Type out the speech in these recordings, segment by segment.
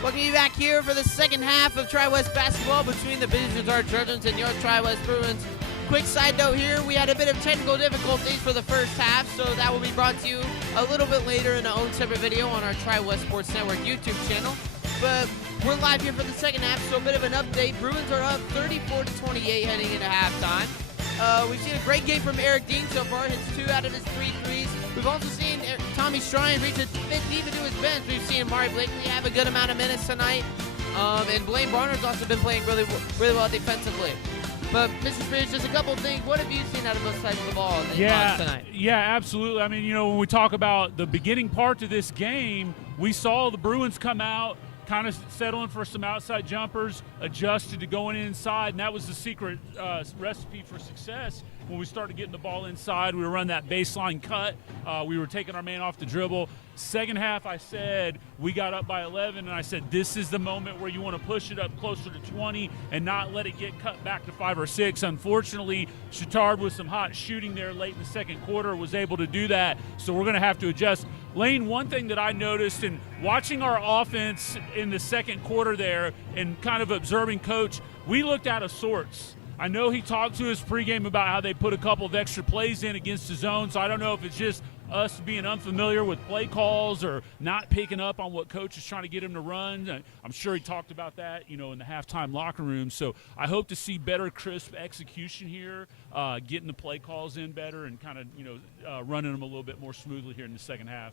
Welcome you back here for the second half of Tri-West basketball between the Chatard Trojans and your Tri-West Bruins. Quick side note here, we had a bit of technical difficulties for the first half, so that will be brought to you a little bit later in our own separate video on our Tri-West Sports Network YouTube channel. But we're live here for the second half, so a bit of an update. Bruins are up 34-28 heading into halftime. We've seen a great game from Eric Dean so far. Hits 2 out of his 3 threes. We've also seen Tommy Strine reach a bit deep into his bench. We've seen Mari Blakely have a good amount of minutes tonight. And Blaine Barner's also been playing really well defensively. But, Mr. Spears, just a couple of things. What have you seen out of both sides of the ball tonight? Yeah, absolutely. I mean, you know, when we talk about the beginning part of this game, we saw the Bruins come out, kind of settling for some outside jumpers, adjusted to going inside, and that was the secret recipe for success. When we started getting the ball inside, we were running that baseline cut. We were taking our man off the dribble. Second half, I said, we got up by 11, and I said, this is the moment where you want to push it up closer to 20 and not let it get cut back to 5 or 6. Unfortunately, Chatard with some hot shooting there late in the second quarter was able to do that, so we're going to have to adjust. Lane, one thing that I noticed in watching our offense in the second quarter there and kind of observing Coach, we looked out of sorts. I know he talked to us pregame about how they put a couple of extra plays in against the zone, so I don't know if it's just us being unfamiliar with play calls or not picking up on what Coach is trying to get him to run. I'm sure he talked about that, you know, in the halftime locker room. So I hope to see better, crisp execution here, getting the play calls in better and kind of, you know, running them a little bit more smoothly here in the second half.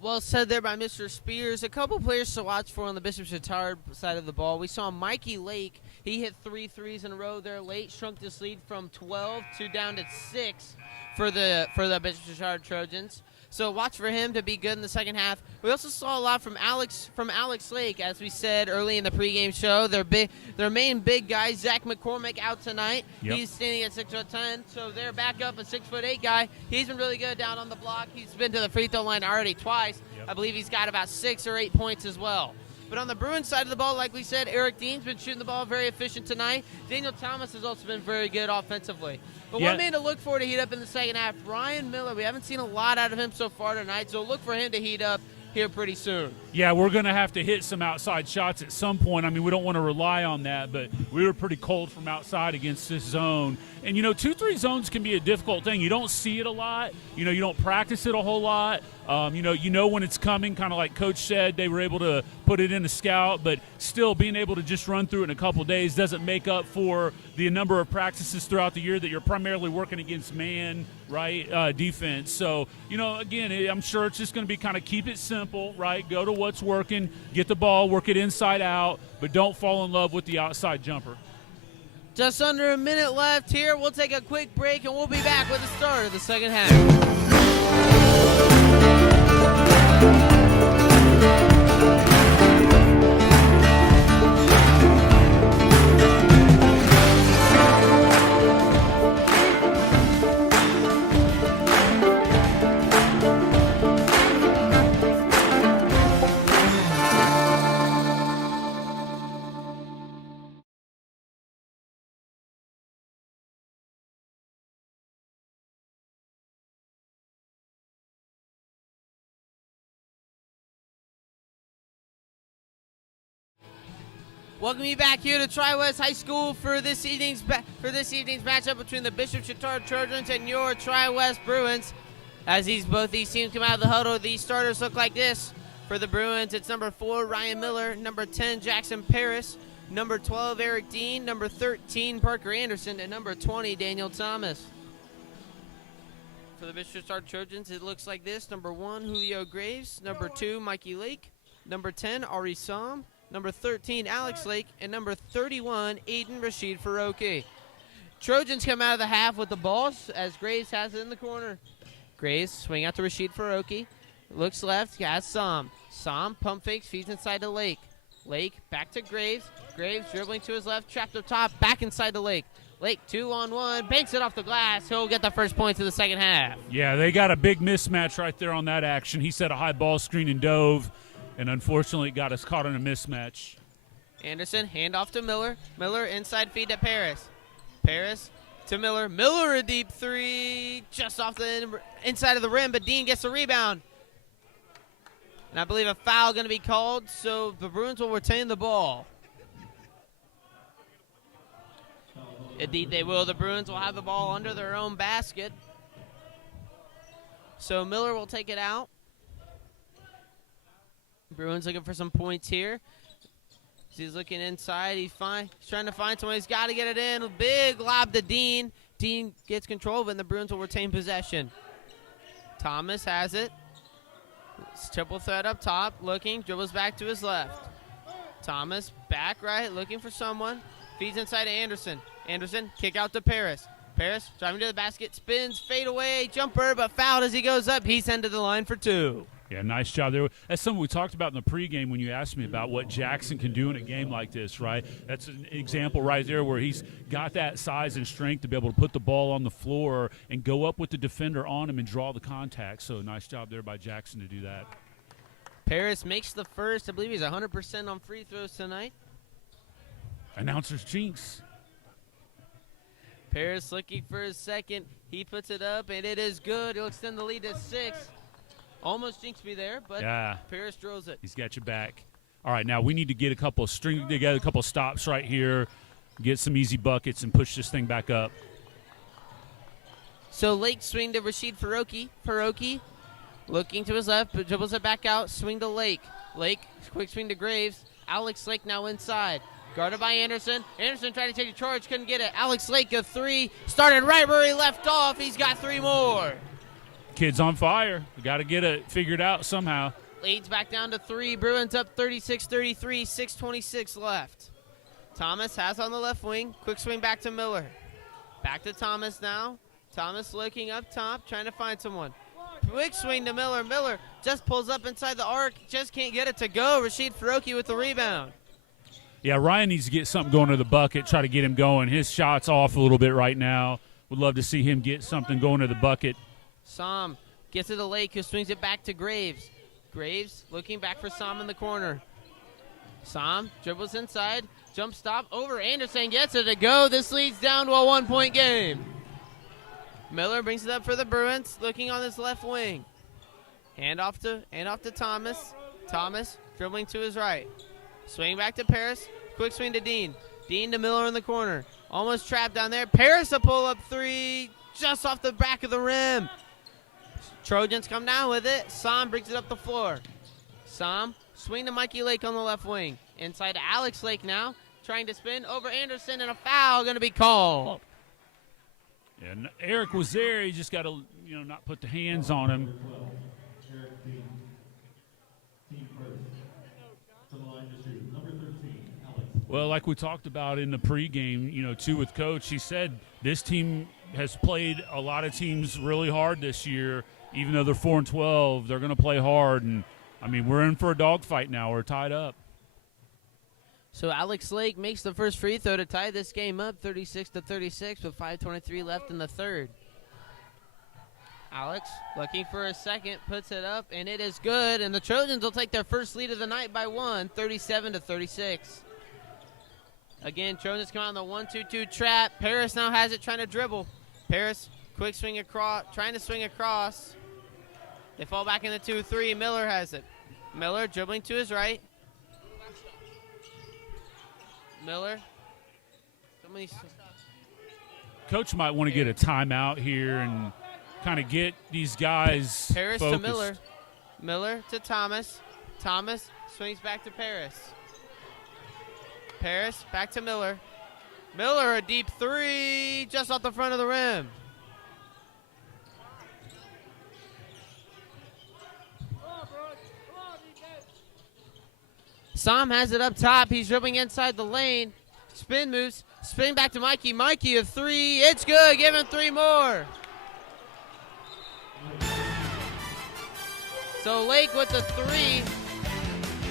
Well said there by Mr. Spears. A couple players to watch for on the Bishop Chatard side of the ball. We saw Mikey Lake. He hit 3 threes in a row there late, shrunk this lead from 12 to down to 6 for the Bishop Chatard Trojans. So watch for him to be good in the second half. We also saw a lot from Alex Lake, as we said early in the pregame show. Their main big guy, Zach McCormick, out tonight. Yep. He's standing at 6'10", so they're back up a 6'8" guy. He's been really good down on the block. He's been to the free throw line already twice. Yep. I believe he's got about 6 or 8 points as well. But on the Bruins side of the ball, like we said, Eric Dean's been shooting the ball very efficient tonight. Daniel Thomas has also been very good offensively. But one man to look for to heat up in the second half, Ryan Miller. We haven't seen a lot out of him so far tonight, so look for him to heat up here pretty soon. Yeah, we're going to have to hit some outside shots at some point. I mean, we don't want to rely on that, but we were pretty cold from outside against this zone. And, you know, 2-3 zones can be a difficult thing. You don't see it a lot. You know, you don't practice it a whole lot. You know when it's coming, kind of like Coach said, they were able to put it in the scout, but still being able to just run through it in a couple of days doesn't make up for the number of practices throughout the year that you're primarily working against man, right, defense. So, you know, again, I'm sure it's just going to be kind of keep it simple, right, go to what's working, get the ball, work it inside out, but don't fall in love with the outside jumper. Just under a minute left here. We'll take a quick break, and we'll be back with the start of the second half. Welcome you back here to Tri-West High School for this evening's matchup between the Bishop Chatard Trojans and your Tri-West Bruins. As both these teams come out of the huddle, these starters look like this. For the Bruins, it's number 4, Ryan Miller, number 10, Jackson Paris, number 12, Eric Dean, number 13, Parker Anderson, and number 20, Daniel Thomas. For the Bishop Chatard Trojans, it looks like this. Number 1, Julio Graves, number 2, Mikey Lake, number 10, Ari Sam, number 13, Alex Lake, and number 31, Aiden Rashid Faroki. Trojans come out of the half with the ball as Graves has it in the corner. Graves swing out to Rashid Faroki. Looks left, has Sam. Sam pump fakes, feeds inside to Lake. Lake back to Graves. Graves dribbling to his left, trapped up top, back inside to Lake. Lake 2-on-1, banks it off the glass. He'll get the first points of the second half. Yeah, they got a big mismatch right there on that action. He set a high ball screen and dove, and unfortunately got us caught in a mismatch. Anderson, handoff to Miller. Miller inside feed to Paris. Paris to Miller. Miller a deep three, just off the inside of the rim, but Dean gets the rebound. And I believe a foul going to be called, so the Bruins will retain the ball. Indeed they will. The Bruins will have the ball under their own basket. So Miller will take it out. Bruins looking for some points here. He's looking inside. He's trying to find someone. He's got to get it in. Big lob to Dean. Dean gets control of it, and the Bruins will retain possession. Thomas has it. It's triple threat up top. Looking. Dribbles back to his left. Thomas back right. Looking for someone. Feeds inside to Anderson. Anderson, kick out to Paris. Paris driving to the basket. Spins. Fade away. Jumper, but fouled as he goes up. He's sent to the line for 2. Yeah, nice job there. That's something we talked about in the pregame when you asked me about what Jackson can do in a game like this, right? That's an example right there where he's got that size and strength to be able to put the ball on the floor and go up with the defender on him and draw the contact. So nice job there by Jackson to do that. Paris makes the first. I believe he's 100% on free throws tonight. Announcer's jinx. Paris looking for his second. He puts it up, and it is good. He'll extend the lead to 6. Almost jinxed me there, but yeah. Paris throws it. He's got your back. All right, now we need to get a couple of stops right here, get some easy buckets, and push this thing back up. So Lake swing to Rashid Faroki. Faroki looking to his left, but dribbles it back out. Swing to Lake. Lake, quick swing to Graves. Alex Lake now inside. Guarded by Anderson. Anderson tried to take a charge, couldn't get it. Alex Lake, a 3. Started right where he left off. He's got 3 more. Kid's on fire. We got to get it figured out somehow. Leads back down to 3. Bruins up 36-33, 6:26 left. Thomas has on the left wing. Quick swing back to Miller. Back to Thomas now. Thomas looking up top, trying to find someone. Quick swing to Miller. Miller just pulls up inside the arc, just can't get it to go. Rashid Faroki with the rebound. Yeah, Ryan needs to get something going to the bucket, try to get him going. His shot's off a little bit right now. Would love to see him get something going to the bucket. Sam gets to the Lake, who swings it back to Graves. Graves looking back for Sam in the corner. Sam dribbles inside, jump stop over Anderson, gets it to go. This leads down to a 1-point game. Miller brings it up for the Bruins, looking on his left wing. Hand off to Thomas. Thomas dribbling to his right. Swing back to Paris. Quick swing to Dean. Dean to Miller in the corner. Almost trapped down there. Paris a pull-up 3 just off the back of the rim. Trojans come down with it. Sam brings it up the floor. Sam, swing to Mikey Lake on the left wing. Inside to Alex Lake now. Trying to spin over Anderson, and a foul going to be called. Yeah, Eric was there. He just got to, not put the hands on him. Well, like we talked about in the pregame, too, with Coach, he said this team has played a lot of teams really hard this year. Even though they're 4-12, they're going to play hard. And, we're in for a dogfight now. We're tied up. So Alex Lake makes the first free throw to tie this game up, 36-36, with 5:23 left in the third. Alex looking for a second, puts it up, and it is good. And the Trojans will take their first lead of the night by 1, 37-36. Again, Trojans come out in the 1-2-2 trap. Paris now has it, trying to dribble. Paris, quick swing across, trying to swing across. They fall back in the 2-3. Miller has it. Miller dribbling to his right. Miller. Coach might want to get a timeout here and kind of get these guys Paris focused. to Miller. Miller to Thomas. Thomas swings back to Paris. Paris back to Miller. Miller, a deep 3 just off the front of the rim. Sam has it up top. He's dribbling inside the lane. Spin moves. Spin back to Mikey. Mikey, a 3. It's good. Give him 3 more. So Lake with the 3.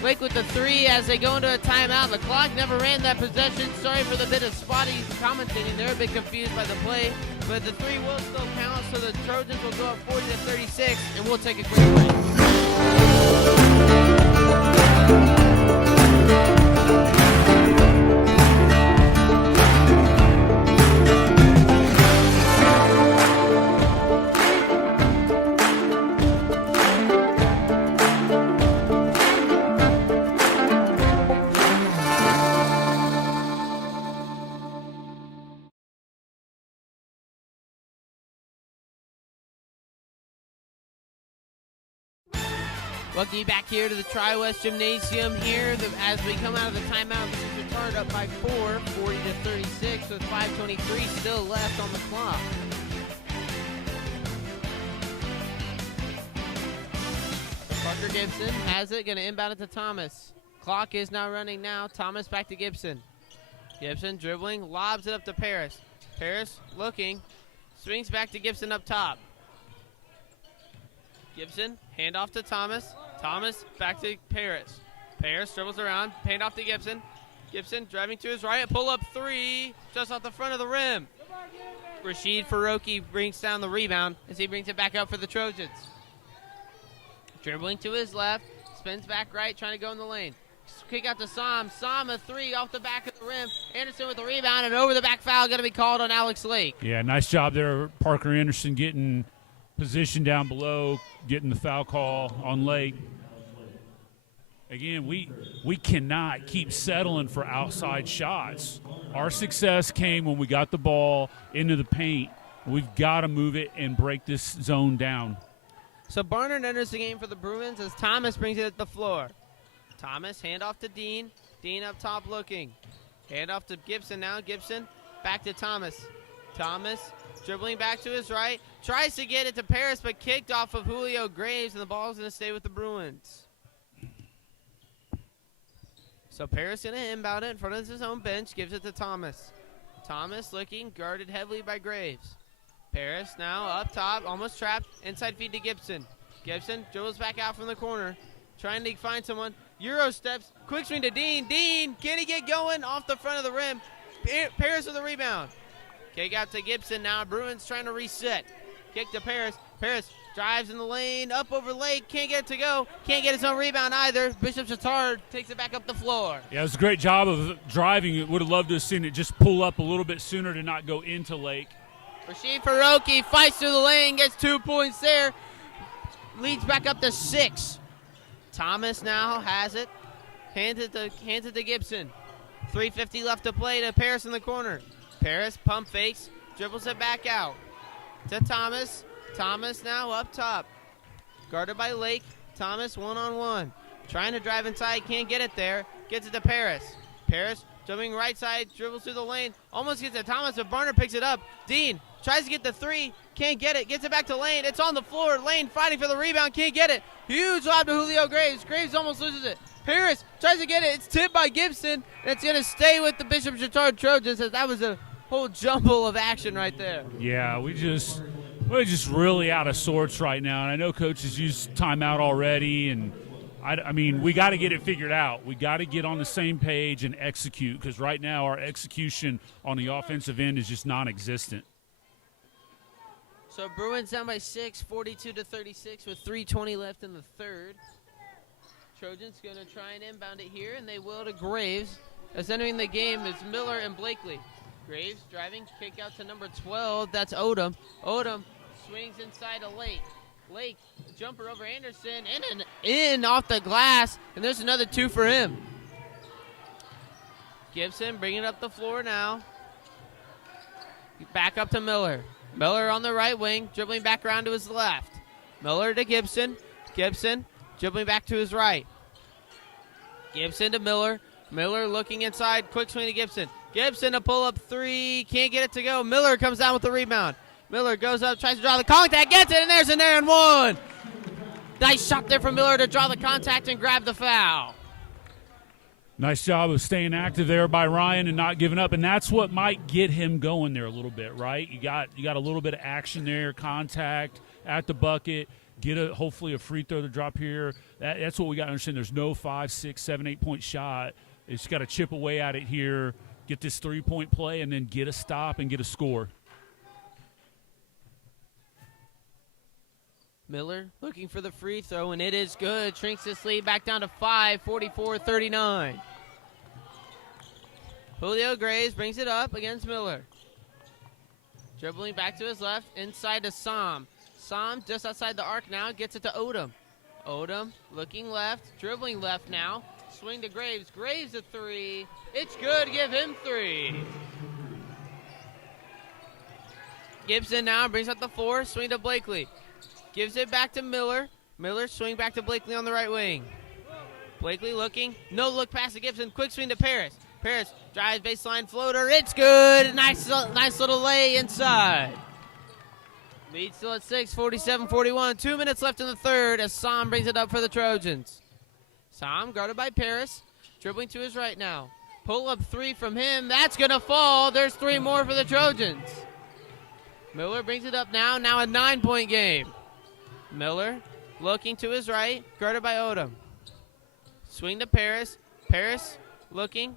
Lake with the 3 as they go into a timeout. The clock never ran that possession. Sorry for the bit of spotty commentating. They're a bit confused by the play. But the 3 will still count, so the Trojans will go up 40-36, and we'll take a quick break. Welcome you back here to the Tri-West Gymnasium here as we come out of the timeout. This is Chatard up by 4, 40-36 with 5:23 still left on the clock. Parker Gibson has it, going to inbound it to Thomas. Clock is now running now. Thomas back to Gibson. Gibson dribbling, lobs it up to Paris. Paris looking, swings back to Gibson up top. Gibson, hand off to Thomas. Thomas back to Paris. Paris dribbles around, hand off to Gibson. Gibson driving to his right, pull up three, just off the front of the rim. Rashid Faroki brings down the rebound as he brings it back up for the Trojans. Dribbling to his left, spins back right, trying to go in the lane. Kick out to Sam. Sam a three off the back of the rim. Anderson with the rebound, and over the back foul going to be called on Alex Lake. Yeah, nice job there, Parker Anderson getting position down below, getting the foul call on Lake. Again, we cannot keep settling for outside shots. Our success came when we got the ball into the paint. We've got to move it and break this zone down. So Barnard enters the game for the Bruins as Thomas brings it at the floor. Thomas, hand off to Dean. Dean up top looking. Hand off to Gibson now. Gibson back to Thomas. Thomas dribbling back to his right. Tries to get it to Paris, but kicked off of Julio Graves, and the ball's going to stay with the Bruins. So Paris going to inbound it in front of his own bench. Gives it to Thomas. Thomas looking, guarded heavily by Graves. Paris now up top, almost trapped. Inside feed to Gibson. Gibson dribbles back out from the corner. Trying to find someone. Euro steps. Quick swing to Dean. Dean, can he get going? Off the front of the rim. Paris with the rebound. Kick out to Gibson now. Bruins trying to reset. Kick to Paris. Paris drives in the lane. Up over Lake. Can't get it to go. Can't get his own rebound either. Bishop Chatard takes it back up the floor. Yeah, it was a great job of driving. Would have loved to have seen it just pull up a little bit sooner to not go into Lake. Rashid Faroki fights through the lane. Gets 2 points there. Leads back up to 6. Thomas now has it. Hands it to Gibson. 3:50 left to play to Paris in the corner. Paris pump fakes. Dribbles it back out. To Thomas. Thomas now up top. Guarded by Lake. Thomas one-on-one. Trying to drive inside. Can't get it there. Gets it to Paris. Paris jumping right side. Dribbles through the lane. Almost gets it to Thomas, but Barner picks it up. Dean tries to get the three. Can't get it. Gets it back to Lane. It's on the floor. Lane fighting for the rebound. Can't get it. Huge lob to Julio Graves. Graves almost loses it. Paris tries to get it. It's tipped by Gibson. And it's going to stay with the Bishop Chatard Trojans, as that was a whole jumble of action right there. Yeah, we're just really out of sorts right now. And I know Coach has used timeout already, and I mean, we got to get it figured out. We got to get on the same page and execute, because right now our execution on the offensive end is just non-existent. So Bruins down by 6, 42-36 with 3:20 left in the third. Trojans going to try and inbound it here, and they will to Graves. As entering the game is Miller and Blakely. Graves driving, kick out to number 12. That's Odom. Odom swings inside to Lake. Lake, jumper over Anderson, in off the glass, and there's another 2 for him. Gibson bringing up the floor now. Back up to Miller. Miller on the right wing, dribbling back around to his left. Miller to Gibson. Gibson dribbling back to his right. Gibson to Miller. Miller looking inside, quick swing to Gibson. Gibson a pull-up three, can't get it to go. Miller comes down with the rebound. Miller goes up, tries to draw the contact, gets it, and there's an and one. Nice shot there from Miller to draw the contact and grab the foul. Nice job of staying active there by Ryan and not giving up, and that's what might get him going there a little bit, right? You got a little bit of action there, contact at the bucket, hopefully a free throw to drop here. That's what we got to understand. There's no 5, 6, 7, 8 point shot. It's got to chip away at it here, get this 3-point play, and then get a stop and get a score. Miller looking for the free throw, and it is good. Shrinks this lead back down to 5, 44-39. Julio Graves brings it up against Miller. Dribbling back to his left, inside to Sam. Sam just outside the arc now, gets it to Odom. Odom looking left, dribbling left now. Swing to Graves. Graves a three. It's good. Give him 3. Gibson now brings up the 4. Swing to Blakely. Gives it back to Miller. Miller, swing back to Blakely on the right wing. Blakely looking, no look pass to Gibson, quick swing to Paris. Paris drives baseline floater, it's good. Nice little lay inside. Lead still at 6, 47-41. 2 minutes left in the third as Sam brings it up for the Trojans. Sam guarded by Paris, dribbling to his right now. Pull up three from him, that's gonna fall. There's 3 more for the Trojans. Miller brings it up now a 9-point game. Miller looking to his right, guarded by Odom. Swing to Paris, Paris looking,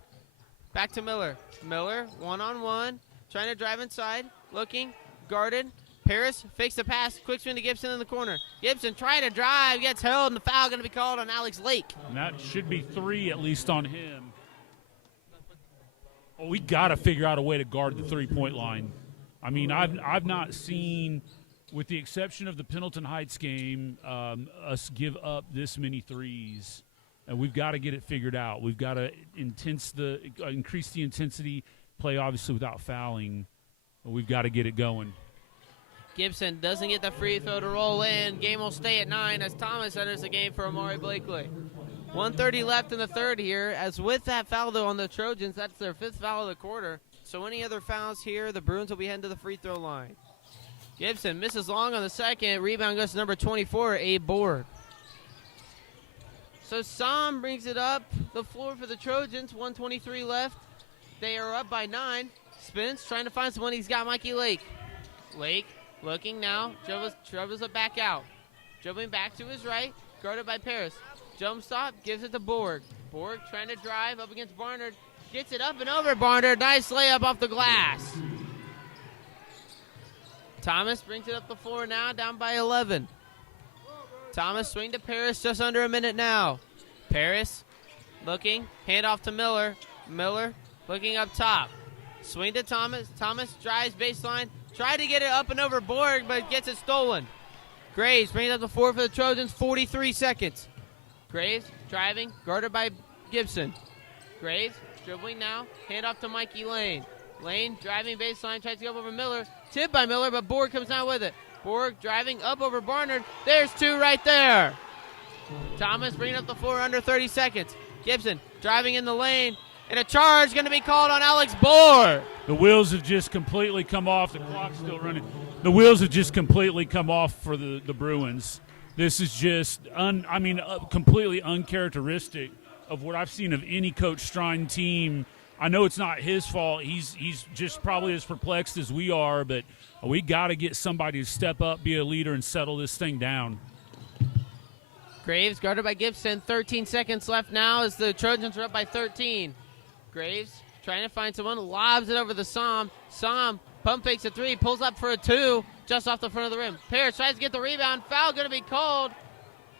back to Miller. Miller, one-on-one, trying to drive inside, looking, guarded. Paris fakes the pass, quick swing to Gibson in the corner. Gibson trying to drive, gets held, and the foul going to be called on Alex Lake. And that should be 3 at least on him. Oh, we got to figure out a way to guard the 3-point line. I mean, I've not seen, with the exception of the Pendleton Heights game, us give up this many threes. And we've got to get it figured out. We've got to increase the intensity, play obviously without fouling. But we've got to get it going. Gibson doesn't get the free throw to roll in. Game will stay at 9 as Thomas enters the game for Amari Blakely. 1:30 left in the third here. As with that foul, though, on the Trojans, that's their 5th foul of the quarter. So any other fouls here, the Bruins will be heading to the free throw line. Gibson misses long on the second. Rebound goes to number 24, Abe Borg. So Sam brings it up the floor for the Trojans. 1:23 left. They are up by 9. Spins, trying to find someone. He's got Mikey Lake. Lake looking now. Dribbles it back out. Dribbling back to his right. Guarded by Paris. Jump stop. Gives it to Borg. Borg trying to drive up against Barnard. Gets it up and over Barnard. Nice layup off the glass. Thomas brings it up the floor now. Down by 11. Thomas swing to Paris. Just under a minute now. Paris looking. Hand off to Miller. Miller looking up top. Swing to Thomas. Thomas drives baseline. Tried to get it up and over Borg, but gets it stolen. Graves brings up the floor for the Trojans. 43 seconds. Graves driving, guarded by Gibson. Graves dribbling now. Hand off to Mikey Lane. Lane driving baseline, tries to go over Miller. Tipped by Miller, but Borg comes down with it. Borg driving up over Barnard. There's 2 right there. Thomas bringing up the floor under 30 seconds. Gibson driving in the lane. And a charge going to be called on Alex Bohr. The wheels have just completely come off. The clock's still running. The wheels have just completely come off for the Bruins. This is just, completely uncharacteristic of what I've seen of any Coach Strine team. I know it's not his fault. He's just probably as perplexed as we are, but we got to get somebody to step up, be a leader, and settle this thing down. Graves guarded by Gibson. 13 seconds left now as the Trojans are up by 13. Graves trying to find someone, lobs it over the Som. Som pump fakes a 3, pulls up for a 2, just off the front of the rim. Paris tries to get the rebound. Foul going to be called.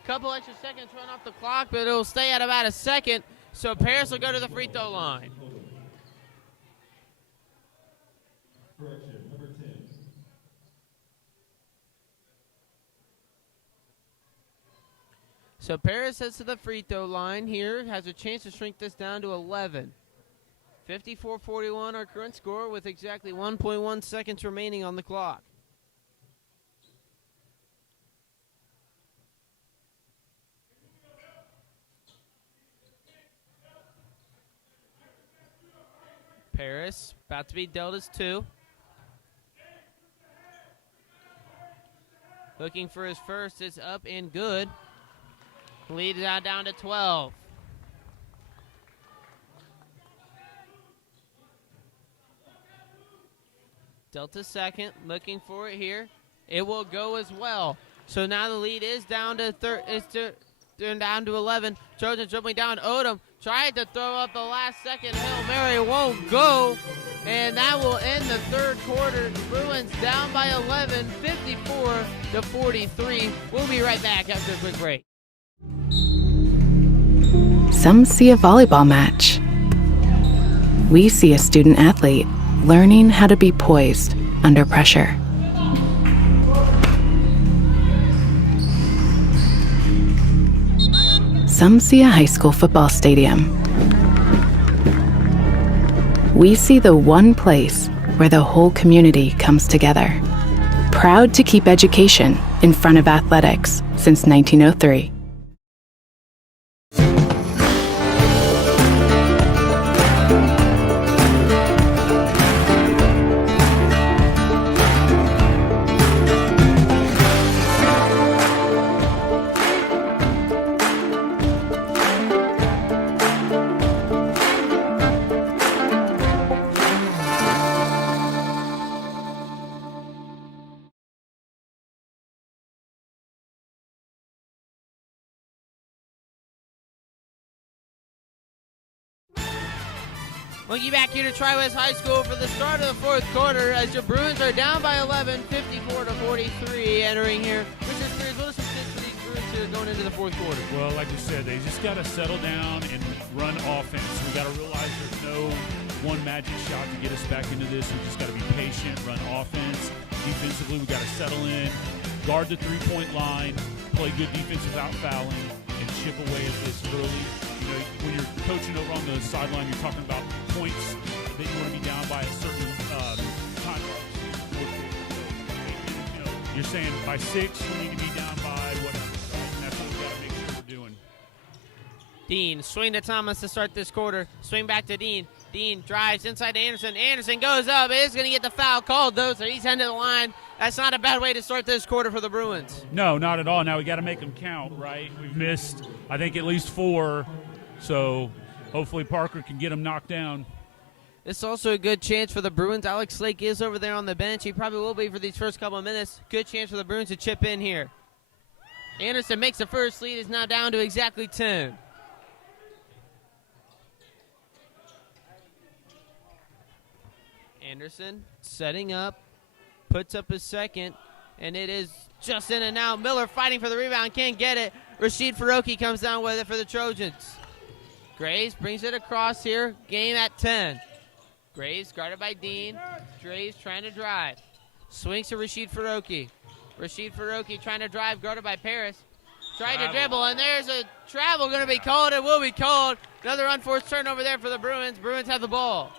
Couple extra seconds run off the clock, but it'll stay at about a second. So Paris will go to the free throw line. Correction, number 10. So Paris heads to the free throw line here, has a chance to shrink this down to 11. 54-41 our current score with exactly 1.1 seconds remaining on the clock. Paris about to be dealt as 2. Looking for his first, it's up and good. Lead now down to 12. Delta second, looking for it here. It will go as well. So now the lead is down to down to 11. Trojans dribbling down. Odom tried to throw up the last second. Hail Mary won't go. And that will end the third quarter. Bruins down by 11, 54-43. We'll be right back after a quick break. Some see a volleyball match. We see a student athlete learning how to be poised under pressure. Some see a high school football stadium. We see the one place where the whole community comes together, proud to keep education in front of athletics since 1903. Monkey back here to Tri-West High School for the start of the fourth quarter as your Bruins are down by 11, 54-43 entering here. Mr. Spears, what are some tips for these Bruins here going into the fourth quarter? Well, like you said, they just got to settle down and run offense. We got to realize there's no one magic shot to get us back into this. We just got to be patient, run offense. Defensively, we got to settle in, guard the three-point line, play good defense without fouling, and chip away at this early. You know, when you're coaching over on the sideline, you're talking about points that you want to be down by a certain time. You know, you're saying by 6, we need to be down by whatever, right? And that's what we got to make sure we're doing. Dean, swing to Thomas to start this quarter. Swing back to Dean. Dean drives inside to Anderson. Anderson goes up. Is going to get the foul called, though, so he's heading to the line. That's not a bad way to start this quarter for the Bruins. No, not at all. Now we got to make them count, right? We've missed, I think, at least 4. So hopefully Parker can get them knocked down. It's also a good chance for the Bruins. Alex Lake is over there on the bench. He probably will be for these first couple of minutes. Good chance for the Bruins to chip in here. Anderson makes the first lead. Is now down to exactly 10. Anderson setting up, puts up his second, and it is just in and out. Miller fighting for the rebound, can't get it. Rashid Faroki comes down with it for the Trojans. Graves brings it across here, game at 10. Graves guarded by Dean. Graves trying to drive. Swings to Rashid Faroki. Rashid Faroki trying to drive, guarded by Paris. Trying to dribble, and there's a travel going to be called. It will be called. Another unforced turnover there for the Bruins. Bruins have the ball.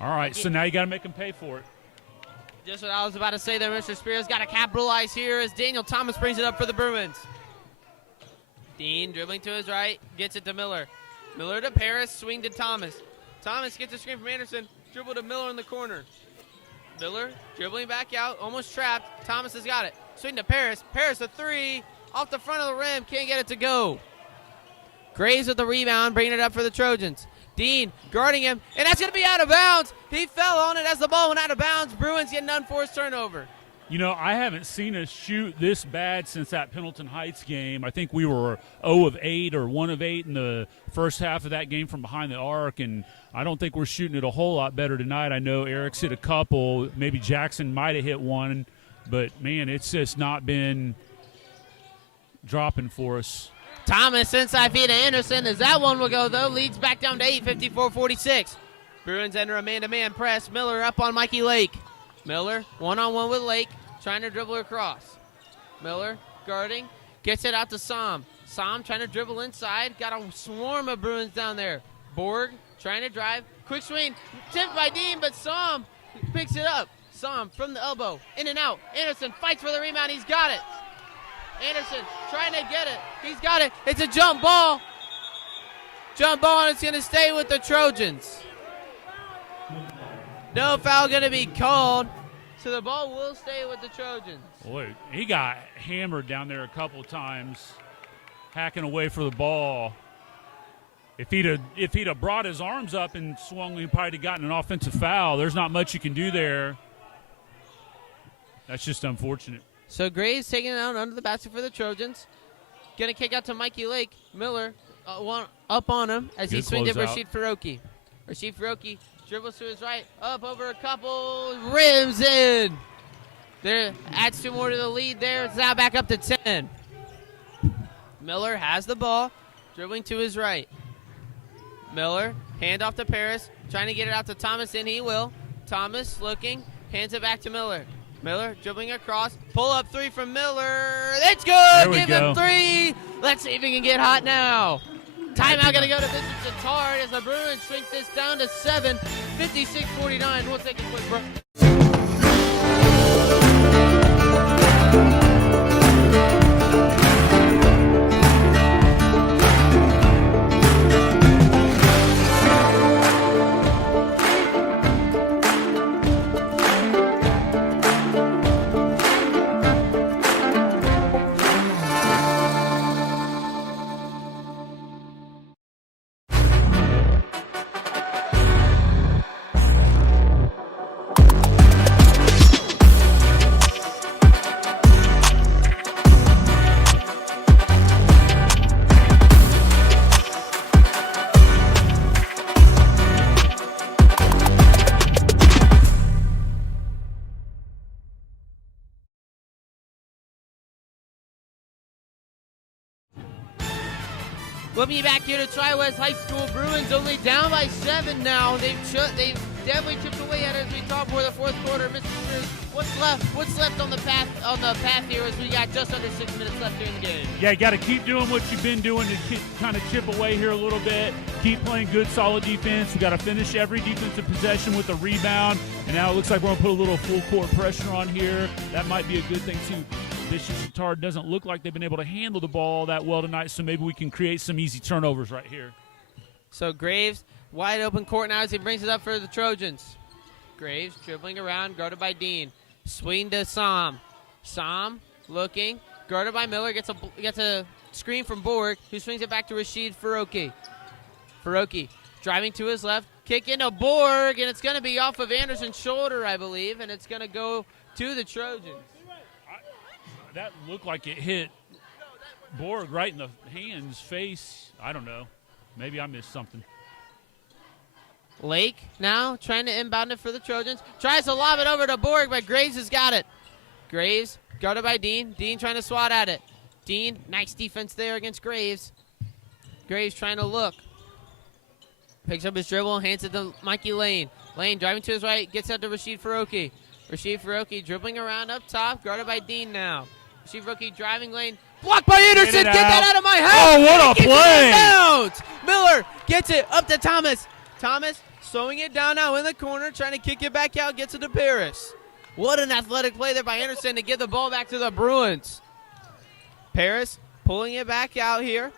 All right, so now you got to make them pay for it. Just what I was about to say there, Mr. Spears. Got to capitalize here as Daniel Thomas brings it up for the Bruins. Dean dribbling to his right, gets it to Miller. Miller to Paris, swing to Thomas. Thomas gets a screen from Anderson, dribble to Miller in the corner. Miller dribbling back out, almost trapped. Thomas has got it. Swing to Paris. Paris a 3, off the front of the rim, can't get it to go. Graves with the rebound, bringing it up for the Trojans. Dean guarding him, and that's going to be out of bounds. He fell on it as the ball went out of bounds. Bruins get an unforced turnover. You know, I haven't seen us shoot this bad since that Pendleton Heights game. I think we were 0 of 8 or 1 of 8 in the first half of that game from behind the arc, and I don't think we're shooting it a whole lot better tonight. I know Eric's hit a couple. Maybe Jackson might have hit one, but, man, it's just not been dropping for us. Thomas inside feed to Anderson as that one will go, though. Leads back down to 8, 54-46. Bruins enter a man-to-man press. Miller up on Mikey Lake. Miller one-on-one with Lake, trying to dribble across. Miller guarding, gets it out to Som. Som trying to dribble inside. Got a swarm of Bruins down there. Borg trying to drive. Quick swing, tipped by Dean, but Som picks it up. Som from the elbow, in and out. Anderson fights for the rebound. He's got it. Anderson trying to get it. He's got it. It's a jump ball. Jump ball, and it's going to stay with the Trojans. No foul going to be called, so the ball will stay with the Trojans. Boy, he got hammered down there a couple times, hacking away for the ball. If he'd have brought his arms up and swung, he probably gotten an offensive foul. There's not much you can do there. That's just unfortunate. So Graves taking it out under the basket for the Trojans. Going to kick out to Mikey Lake. Miller up on him as he swings at Rashid Faroki. Rashid Faroki dribbles to his right, up over a couple, rims in. There, adds 2 more to the lead there. It's now back up to 10. Miller has the ball, dribbling to his right. Miller, hand off to Paris, trying to get it out to Thomas, and he will. Thomas looking, hands it back to Miller. Miller dribbling across, pull up 3 from Miller. It's good. Give him 3. Let's see if he can get hot now. Timeout going to go to Bishop Chatard as the Bruins shrink this down to 7, 56-49. We'll take a quick break. Looking back here to Tri-West High School. Bruins only down by 7 now. They've definitely chipped away at it as we talk for the fourth quarter. Mr. Spears, what's left on the path here as we got just under 6 minutes left here in the game? Yeah, you got to keep doing what you've been doing to kind of chip away here a little bit. Keep playing good, solid defense. We got to finish every defensive possession with a rebound. And now it looks like we're going to put a little full court pressure on here. That might be a good thing too. Bishop Chatard doesn't look like they've been able to handle the ball that well tonight, so maybe we can create some easy turnovers right here. So Graves, wide open court now as he brings it up for the Trojans. Graves dribbling around, guarded by Dean. Swing to Sam. Sam looking, guarded by Miller, gets a screen from Borg, who swings it back to Rashid Faroki. Faroki driving to his left, kick into Borg, and it's going to be off of Anderson's shoulder, I believe, and it's going to go to the Trojans. That looked like it hit Borg right in the hands, face. I don't know. Maybe I missed something. Lake now trying to inbound it for the Trojans. Tries to lob it over to Borg, but Graves has got it. Graves guarded by Dean. Dean trying to swat at it. Dean, nice defense there against Graves. Graves trying to look. Picks up his dribble, hands it to Mikey Lane. Lane driving to his right, gets out to Rashid Faroki. Rashid Faroki dribbling around up top, guarded by Dean now. Rashid Faroki driving lane. Blocked by Anderson. Get that out of my house. Oh, what a play. Miller gets it up to Thomas. Thomas slowing it down now in the corner, trying to kick it back out, gets it to Paris. What an athletic play there by Anderson to get the ball back to the Bruins. Paris pulling it back out here,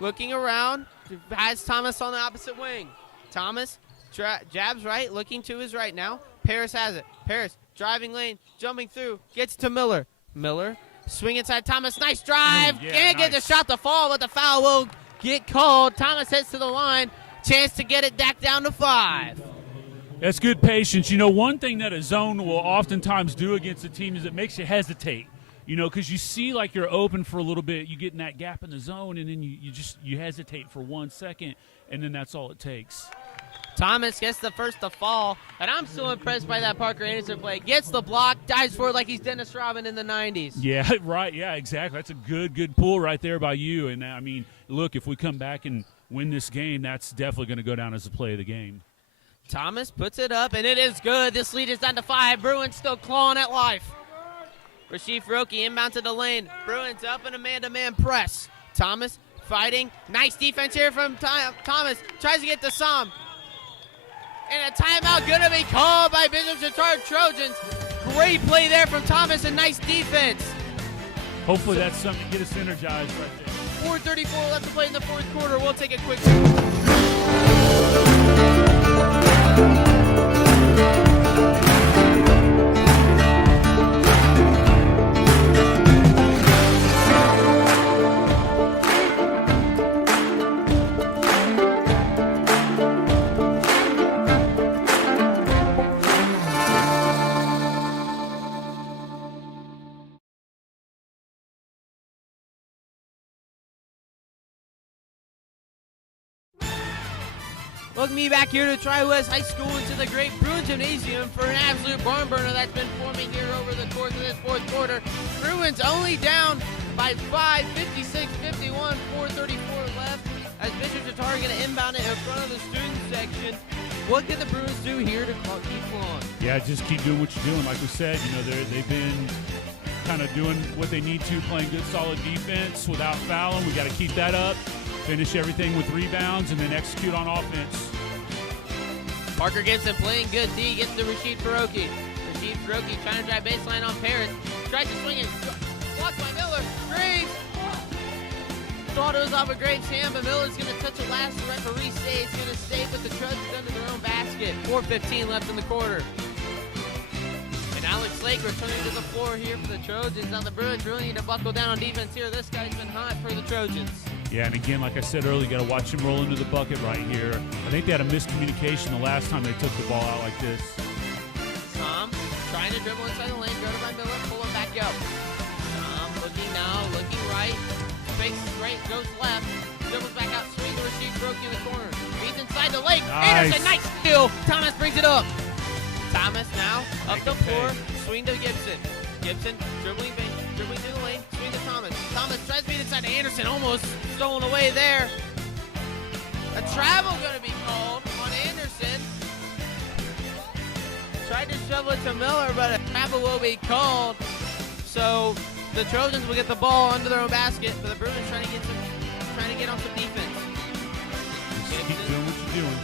looking around, has Thomas on the opposite wing. Thomas jabs right, looking to his right now. Paris has it. Paris driving lane, jumping through, gets to Miller. Miller, swing inside Thomas, nice drive. Can't get the shot to fall, but the foul will get called. Thomas heads to the line, chance to get it back down to 5. That's good patience. You know, one thing that a zone will oftentimes do against a team is it makes you hesitate. You know, because you see like you're open for a little bit, you get in that gap in the zone, and then you hesitate for 1 second, and then that's all it takes. Thomas gets the first to fall, and I'm still impressed by that Parker Anderson play. Gets the block, dives for it like he's Dennis Rodman in the 90s. Yeah, right. Yeah, exactly. That's a good pull right there by you. And, I mean, look, if we come back and win this game, that's definitely going to go down as the play of the game. Thomas puts it up, and it is good. This lead is down to 5. Bruins still clawing at life. Rashid Faroki inbound to the lane. Bruins up in a man-to-man press. Thomas fighting. Nice defense here from Thomas. Tries to get to Sam. And a timeout going to be called by Bishop Chatard Trojans. Great play there from Thomas and nice defense. Hopefully that's something to get us energized right there. 4:34 left to play in the fourth quarter. We'll take a quick Welcome me back here to Tri-West High School into the great Bruin Gymnasium for an absolute barn burner that's been forming here over the course of this fourth quarter. Bruins only down by 5, 56-51, 4:34 left as Bishop Chatard going to inbound it in front of the student section. What can the Bruins do here to keep flowing? Yeah, just keep doing what you're doing. Like we said, you know, they've been kind of doing what they need to, playing good, solid defense without fouling. We got to keep that up. Finish everything with rebounds, and then execute on offense. Parker Gibson playing good D, gets to Rashid Faroki. Rashid Faroki trying to drive baseline on Paris. Tries to swing it, blocked by Miller. Graves! Thought it was off of Graves' hand, but Miller's going to touch it last. The referee says he's going to stay with the Trojans under their own basket. 4:15 left in the quarter. And Alex Lake returning to the floor here for the Trojans. Now the Bruins really need to buckle down on defense here. This guy's been hot for the Trojans. Yeah, and again, like I said earlier, you got to watch him roll into the bucket right here. I think they had a miscommunication the last time they took the ball out like this. Tom trying to dribble inside the lane, guarded by Miller, pull him back up. Tom looking now, looking right, fakes right, goes left, dribbles back out, swing to Rashid Faroki in the corner. He's inside the lane. Nice. Anderson, nice steal. Thomas brings it up. Thomas now up the floor, swing to Gibson. Gibson dribbling to the lane, swing to Thomas. Thomas tries to beat inside to Anderson, almost stolen away there. A travel going to be called on Anderson. Tried to shovel it to Miller, but a travel will be called. So the Trojans will get the ball under their own basket, but the Bruins trying to get on some defense. Just keep doing what you're doing.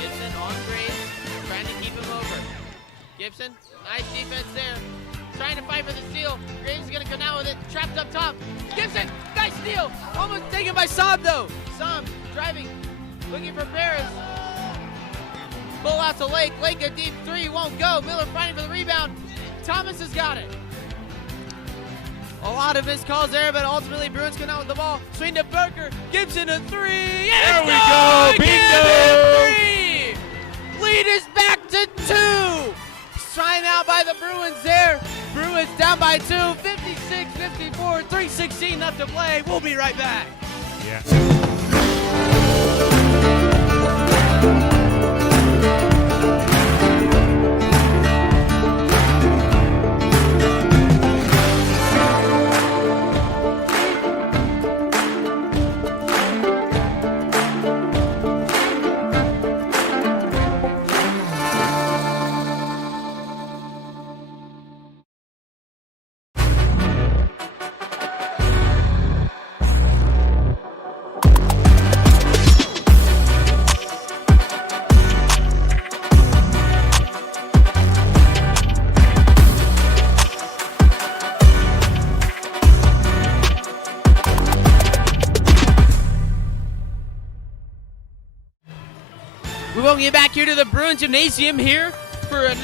Gibson on Graves, trying to keep him over. Gibson, nice defense there. Trying to fight for the steal. Graves is going to go down with it. Trapped up top. Gibson, nice steal. Almost taken by Saab, though. Saab driving, looking for Paris. Pull out to Lake. Lake a deep three, won't go. Miller fighting for the rebound. Thomas has got it. A lot of missed calls there, but ultimately Bruins come out with the ball. Swing to Burker. Gibson a three. There we go. Bingo. Three. Lead is back to 2. Trying out by the Bruins there. Bruins down by 2. 56-54. 3:16 left to play. We'll be right back. Yeah. We welcome you back here to the Bruins Gymnasium here for a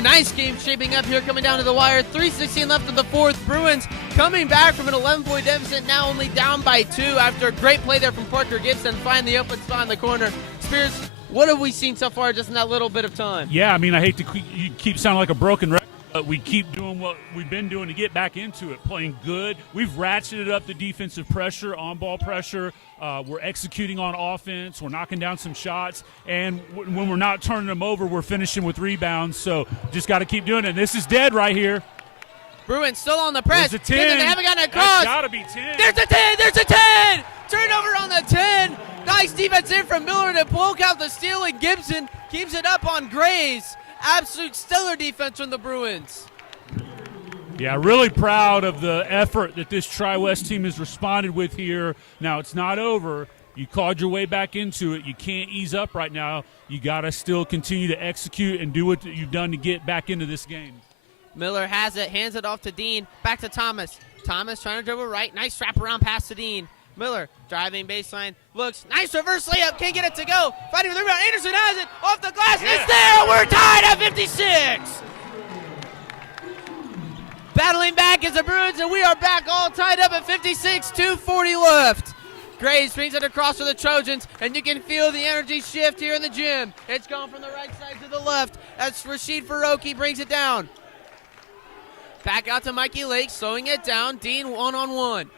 nice game shaping up here, coming down to the wire. 3:16 left in the fourth. Bruins coming back from an 11-point deficit, now only down by 2 after a great play there from Parker Gibson. Find the open spot in the corner. Spears, what have we seen so far just in that little bit of time? Yeah, I mean, I hate to keep sounding like a broken record, but we keep doing what we've been doing to get back into it, playing good. We've ratcheted up the defensive pressure, on-ball pressure. We're executing on offense. We're knocking down some shots. And when we're not turning them over, we're finishing with rebounds. So just got to keep doing it. This is dead right here. Bruins still on the press. There's a 10. They haven't gotten across. That's got to be 10. There's a 10. There's a 10. Turnover on the 10. Nice defense in from Miller to poke out the steal, and Gibson keeps it up on Graves. Absolute stellar defense from the Bruins. Yeah, really proud of the effort that this Tri-West team has responded with here. Now, it's not over. You clawed your way back into it. You can't ease up right now. You got to still continue to execute and do what you've done to get back into this game. Miller has it, hands it off to Dean. Back to Thomas. Thomas trying to dribble right. Nice wraparound pass to Dean. Miller driving baseline. Looks. Nice reverse layup. Can't get it to go. Fighting for the rebound. Anderson has it. Off the glass. Yeah. It's there. We're tied at 56. Battling back is the Bruins, and we are back all tied up at 56. 2:40 left. Graves brings it across for the Trojans, and you can feel the energy shift here in the gym. It's gone from the right side to the left as Rashid Faroki brings it down. Back out to Mikey Lake, slowing it down. Dean one-on-one.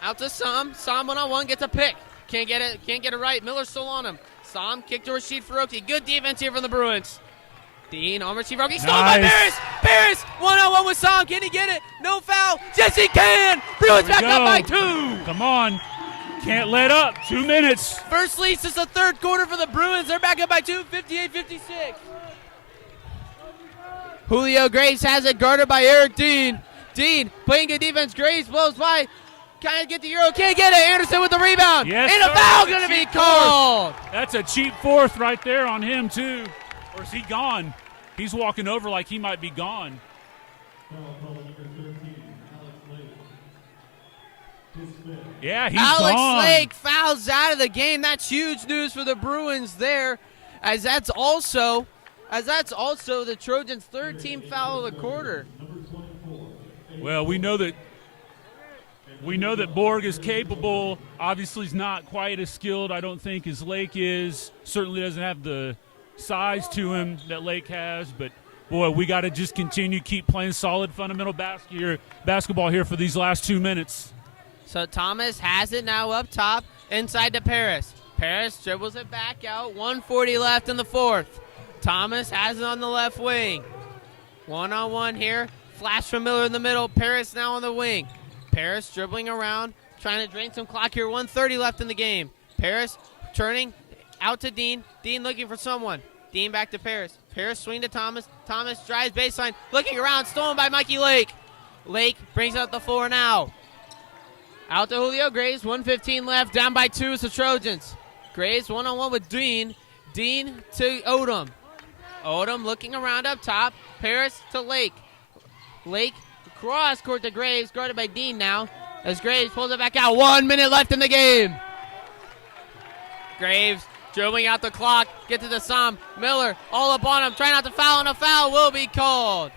Out to Sam. Sam one-on-one, gets a pick. Can't get it right. Miller still on him. Sam kick to Rashid Faroki. Good defense here from the Bruins. Dean on Rashid Faroki. Stolen by Paris. Paris one-on-one with Sam. Can he get it? No foul. Yes, he can. Bruins back up by 2. Come on. Can't let up. 2 minutes. First lead since the third quarter for the Bruins. They're back up by 2, 58-56. Julio Graves has it, guarded by Eric Dean. Dean playing good defense. Graves blows by. Kind of get the Euro. Can't get it. Anderson with the rebound. Yes, and a foul going to be called. That's a cheap fourth right there on him, too. Or is he gone? He's walking over like he might be gone. Yeah, he's gone. Alex Lake fouls out of the game. That's huge news for the Bruins there, as that's also the Trojans' third team foul of the quarter. Well, we know that Borg is capable. Obviously, he's not quite as skilled, I don't think, as Lake is. Certainly doesn't have the size to him that Lake has. But, boy, we got to just continue keep playing solid fundamental basketball here for these last 2 minutes. So Thomas has it now up top, inside to Paris. Paris dribbles it back out. 1:40 left in the fourth. Thomas has it on the left wing. One-on-one here. Flash from Miller in the middle. Paris now on the wing. Paris dribbling around, trying to drain some clock here. 1:30 left in the game. Paris turning out to Dean. Dean looking for someone. Dean back to Paris. Paris swing to Thomas. Thomas drives baseline. Looking around. Stolen by Mikey Lake. Lake brings out the floor now. Out to Julio Graves. 1:15 left. Down by 2 is the Trojans. Graves one-on-one with Dean. Dean to Odom. Odom looking around up top. Paris to Lake. Lake cross court to Graves. Guarded by Dean now. As Graves pulls it back out. 1 minute left in the game. Graves dribbling out the clock. Get to the Sam. Miller all up on him. Trying not to foul, and a foul will be called.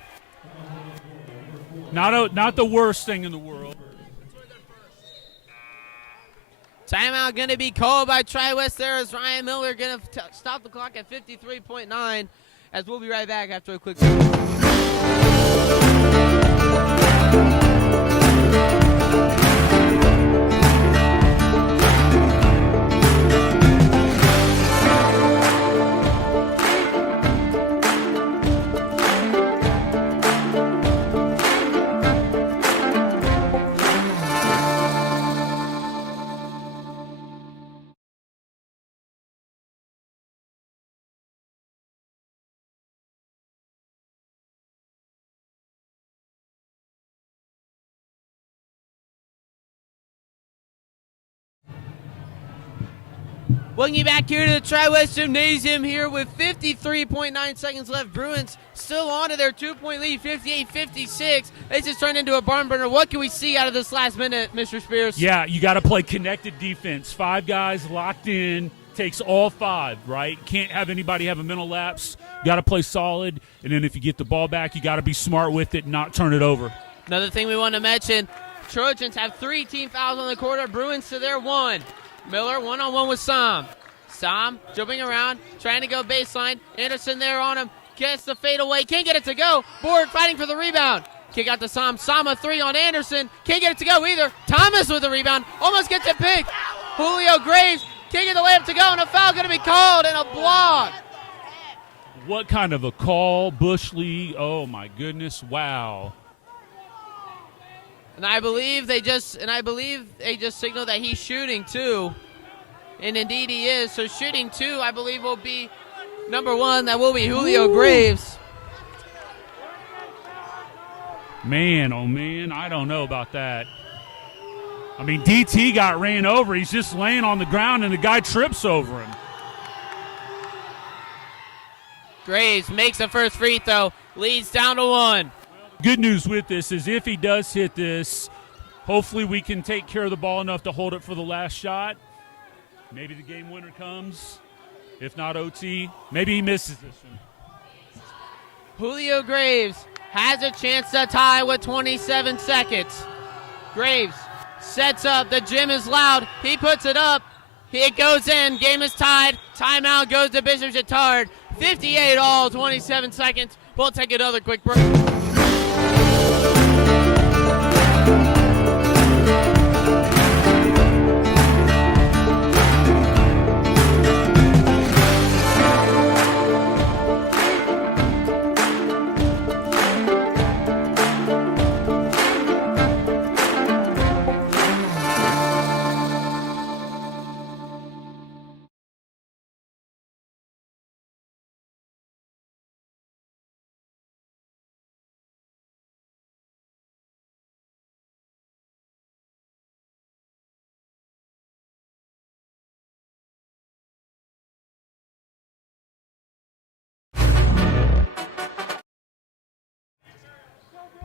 Not the worst thing in the world. Timeout going to be called by Tri-West there as Ryan Miller going to stop the clock at 53.9 as we'll be right back after a quick Welcome you back here to the Tri-West Gymnasium here with 53.9 seconds left. Bruins still on to their 2-point lead, 58-56. They just turned into a barn burner. What can we see out of this last minute, Mr. Spears? Yeah, you got to play connected defense. 5 guys locked in. Takes all 5, right? Can't have anybody have a mental lapse. Got to play solid. And then if you get the ball back, you got to be smart with it and not turn it over. Another thing we want to mention, Trojans have 3 team fouls on the quarter. Bruins to their 1. Miller one-on-one with Sam. Sam jumping around, trying to go baseline. Anderson there on him. Gets the fade away. Can't get it to go. Board fighting for the rebound. Kick out to Sam. Sam a 3 on Anderson. Can't get it to go either. Thomas with the rebound. Almost gets it picked. Julio Graves can't get the layup to go, and a foul going to be called and a block. What kind of a call, Bush League? Oh, my goodness. Wow. And I believe they just signaled that he's shooting 2. And indeed he is. So shooting 2, I believe, will be number 1. That will be Julio Graves. Man, oh man, I don't know about that. I mean, DT got ran over. He's just laying on the ground, and the guy trips over him. Graves makes the first free throw. Leads down to 1. Good news with this is if he does hit this, hopefully we can take care of the ball enough to hold it for the last shot. Maybe the game winner comes. If not OT, maybe he misses this one. Julio Graves has a chance to tie with 27 seconds. Graves sets up. The gym is loud. He puts it up. It goes in. Game is tied. Timeout goes to Bishop Chatard. 58 all, 27 seconds. We'll take another quick break.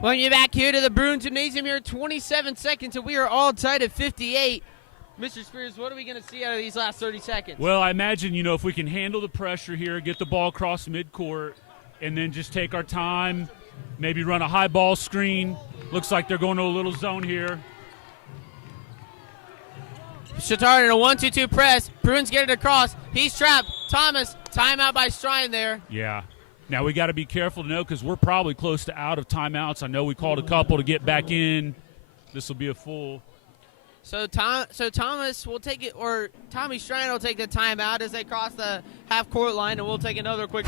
Welcome you back here to the Bruins Gymnasium here, 27 seconds, and we are all tied at 58. Mr. Spears, what are we going to see out of these last 30 seconds? Well, I imagine, if we can handle the pressure here, get the ball across midcourt, and then just take our time, maybe run a high ball screen. Looks like they're going to a little zone here. Chatard in a 1-2-2 press. Bruins get it across. He's trapped. Thomas, timeout by Strine there. Yeah. Now we got to be careful to know because we're probably close to out of timeouts. I know we called a couple to get back in. This will be a full. So Thomas will take it, or Tommy Strine will take the timeout as they cross the half-court line, and we'll take another quick.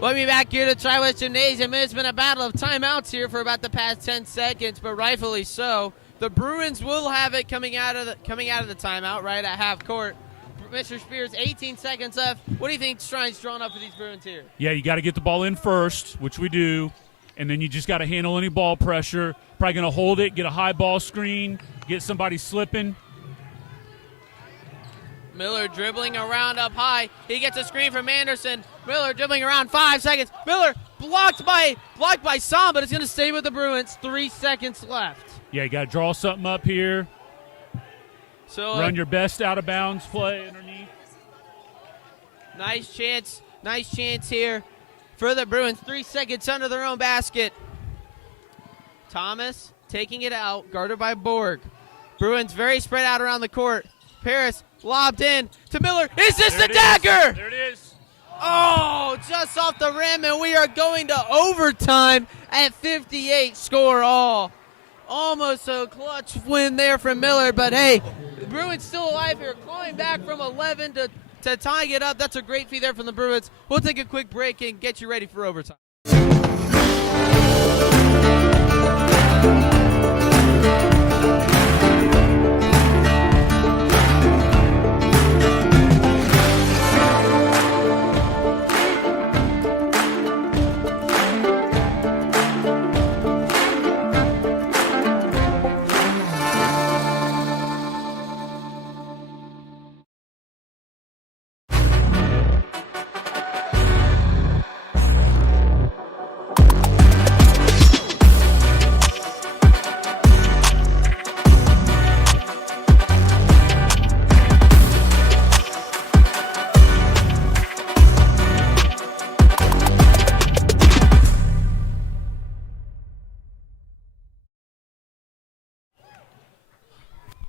We'll be back here to Tri-West Gymnasium. It's been a battle of timeouts here for about the past 10 seconds, but rightfully so. The Bruins will have it coming out of the timeout right at half court. Mr. Spears, 18 seconds left. What do you think Strine's drawn up for these Bruins here? Yeah, you got to get the ball in first, which we do, and then you just got to handle any ball pressure. Probably going to hold it, get a high ball screen, get somebody slipping. Miller dribbling around up high. He gets a screen from Anderson. Miller dribbling around 5 seconds. Miller blocked by Sam, but it's going to stay with the Bruins. 3 seconds left. Yeah, you got to draw something up here. So run your best out of bounds play underneath. Nice chance here for the Bruins. 3 seconds under their own basket. Thomas taking it out, guarded by Borg. Bruins very spread out around the court. Paris lobbed in to Miller. Is this the dagger? There it is. Oh, just off the rim, and we are going to overtime at 58. Score all. Almost a clutch win there from Miller, but hey, the Bruins still alive here, clawing back from 11 to tying it up. That's a great feat there from the Bruins. We'll take a quick break and get you ready for overtime.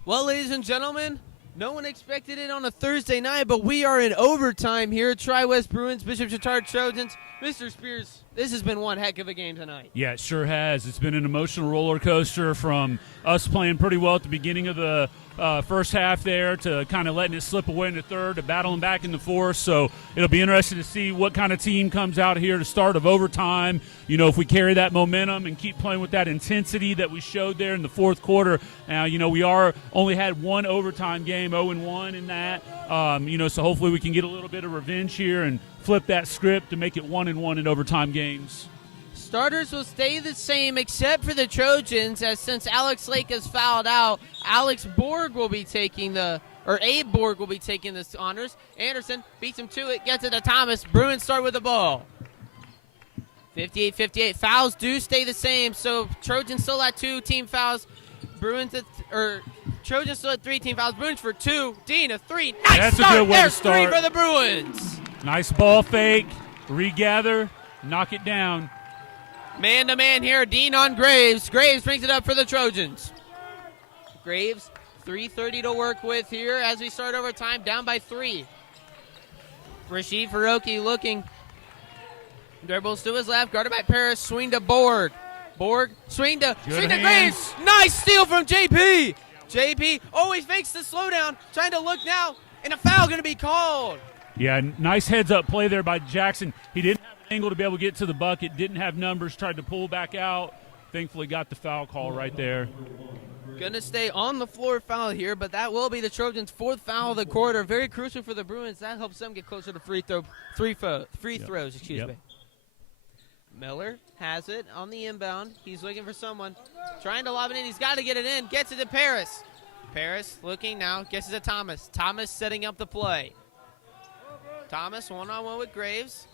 Well, ladies and gentlemen, no one expected it on a Thursday night, but we are in overtime here at Tri-West Bruins, Bishop Chatard Trojans. Mr. Spears, this has been one heck of a game tonight. Yeah, it sure has. It's been an emotional roller coaster from us playing pretty well at the beginning of the first half there to kind of letting it slip away in the third to battling back in the fourth. So it'll be interesting to see what kind of team comes out here to start of overtime. You know, if we carry that momentum and keep playing with that intensity that we showed there in the fourth quarter. Now, you know, we only had one overtime game, 0-1 in that. You know, so hopefully we can get a little bit of revenge here and flip that script to make it 1-1 in overtime games. Starters will stay the same except for the Trojans, as since Alex Lake has fouled out, Abe Borg will be taking the honors. Anderson beats him to it, gets it to Thomas. Bruins start with the ball. 58-58. Fouls do stay the same, so Trojans still at 2 team fouls. Trojans still at 3 team fouls. Bruins for 2. Dean, a 3. Nice That's start. A good way There's to start. 3 for the Bruins. Nice ball fake. Regather. Knock it down. Man-to-man here, Dean on Graves. Graves brings it up for the Trojans. Graves, 3:30 to work with here as we start overtime, down by 3. Rashid Faroki looking. Dribbles to his left, guarded by Paris. Swing to Borg. Borg, swing to Graves. Nice steal from JP. JP always fakes the slowdown, trying to look now, and a foul going to be called. Yeah, nice heads-up play there by Jackson. He didn't have an angle to be able to get to the bucket, didn't have numbers, tried to pull back out. Thankfully got the foul call right there. Going to stay on the floor foul here, but that will be the Trojans' 4th foul of the quarter. Very crucial for the Bruins. That helps them get closer to free throws. Excuse me. Miller has it on the inbound. He's looking for someone. Trying to lob it in. He's got to get it in. Gets it to Paris. Paris looking now. Gets it to Thomas. Thomas setting up the play. Thomas one-on-one with Graves.